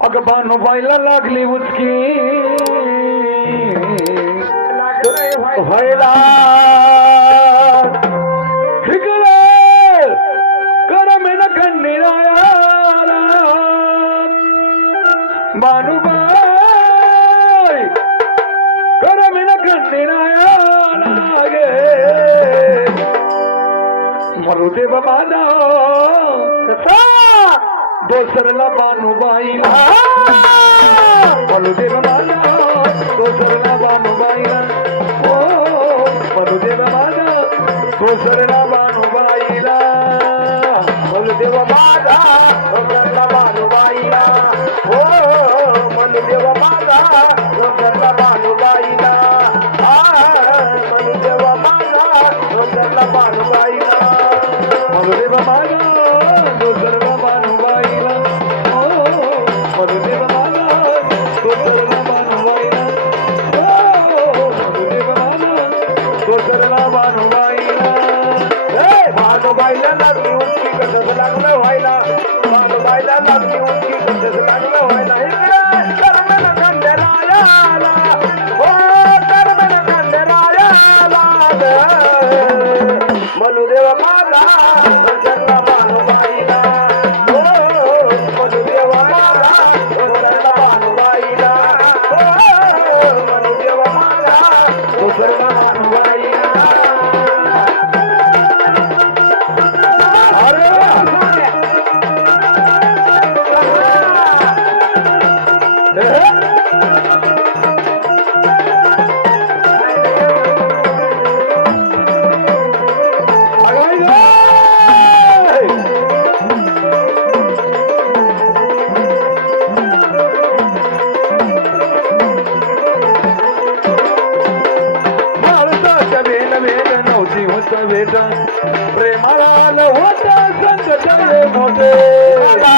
अगं भानूबाईला लागली उचकी व्हायला करमेन खंडीराया भानूबाई करमेन खंडीराया लागे मरुदेव माझा कसा दोसरला भानूबाईला मरुदेव माझा दोसरला भानूबाईला ओ मरुदेव माझा दोसरला भानूबाईला मरुदेव माझा दोसरला भानूबाईला ओ मरुदेव माझा दोसरला भानूबाईला मरुदेव माझा दोसरला भानूबाईला मरुदेव माझा दोसरला भानूबाईला ओ मरुदेव माझा दोसरला भानूबाईला ओ मरुदेव माझा दोसरला भानूबाईला भानूबाईला लागली उंची कसं लागलं व्हायला भानूबाईला लागली उंची कसं लागलं व्हायला कर्मन खंडरायाला ओ कर्मन खंडरायाला मनुदेव माझा दोसरला भानूबाईला ओ मनुदेव माझा दोसरला भानूबाईला ओ मनुदेव माझा दोसरला भानूबाईला प्रेमाला होता संकट मोठे होता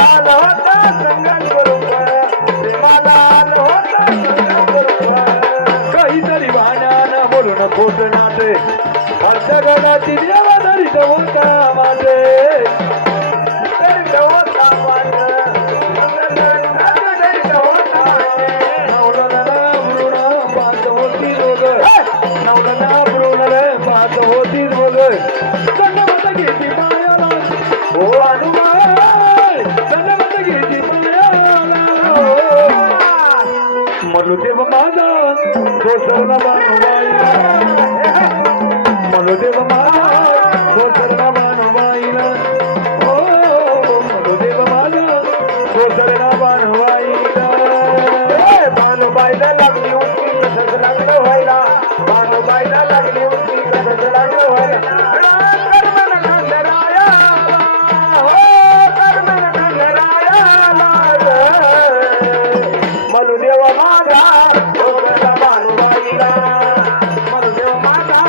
संकट बरोबर प्रेमाला होता काहीतरी भाण्यानं बोलून खोट नाटे आमच्या गणाची देवा धरीत होता माझे दंडवत घेती पायाला ओ अनुबाई दंडवत घेती पायाला मनुदेव माझा दोसरला भानूबाईला मनुदेव माझा दोसरला भानूबाईला ओ मनुदेव माझा दोसरला भानूबाईला भानूबाईला लागली उंची कसं लागलं व्हायला भानूबाईला लागली उंची कसं लागलं व्हायला मनुदेव माझा दोसरला भानूबाईला मनुदेव माझा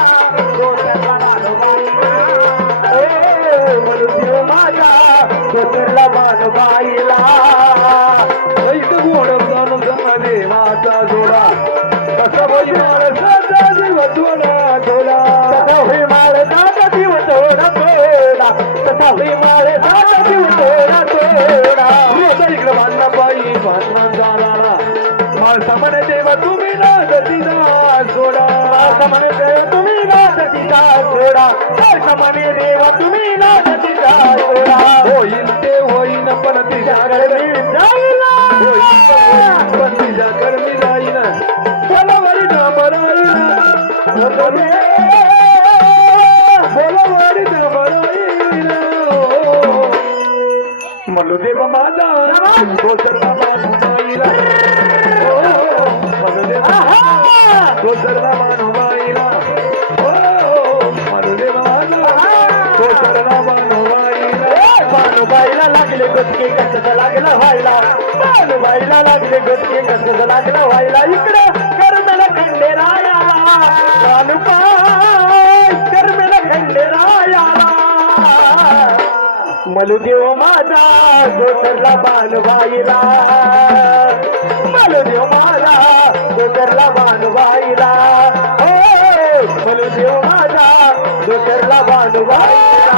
दोसरला भानूबाईला मनुदेव माझा दोसरला भानूबाईला गोड देवाचा जोडा कसा होई माणसाचा जीव थोडा थोडा कसा होई माणसाचा जीव थोडा थोडा कसा होई माणसाचा जीव थोडा थोडा इकडे भांडणा बाई भांडणा जाणारा माणसा म्हणे देवा तुम्ही ना तिचा सोडा माणसा म्हणे देवा तुम्ही ना तिचा सोडा माणसा म्हणे देवा तुम्ही ना तिचा सोडा होईल ते होईन पण तिच्याकडे मी जाईला पण तिच्याकडे मी जाईन बोलावारी ना बराईना बोलावारी ना बराईना मनुदेव माझा दोसरला भानूबाईला मनुदेव दोसरला भानूबाईला ओ मनुदेव माझा दोसरला भानूबाईला भानूबाईला लागले गुटके कसं लागलं व्हायला भानूबाईला लागले गुटके कसं लागलं व्हायला इकडे कर्मेला खंडेरायाला भानूबाई कर्मेला खंडेरायाला मनुदेव माझा दोसरला भानूबाईला मनुदेव माझा दोसरला भानूबाईला ओ मनुदेव माझा दोसरला भानूबाईला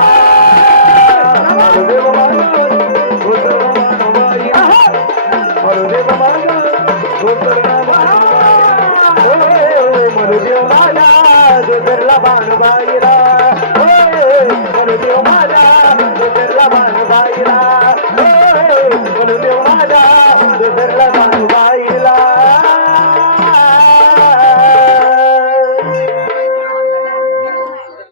मनुदेव माझा दोसरला भानूबाईला धोतर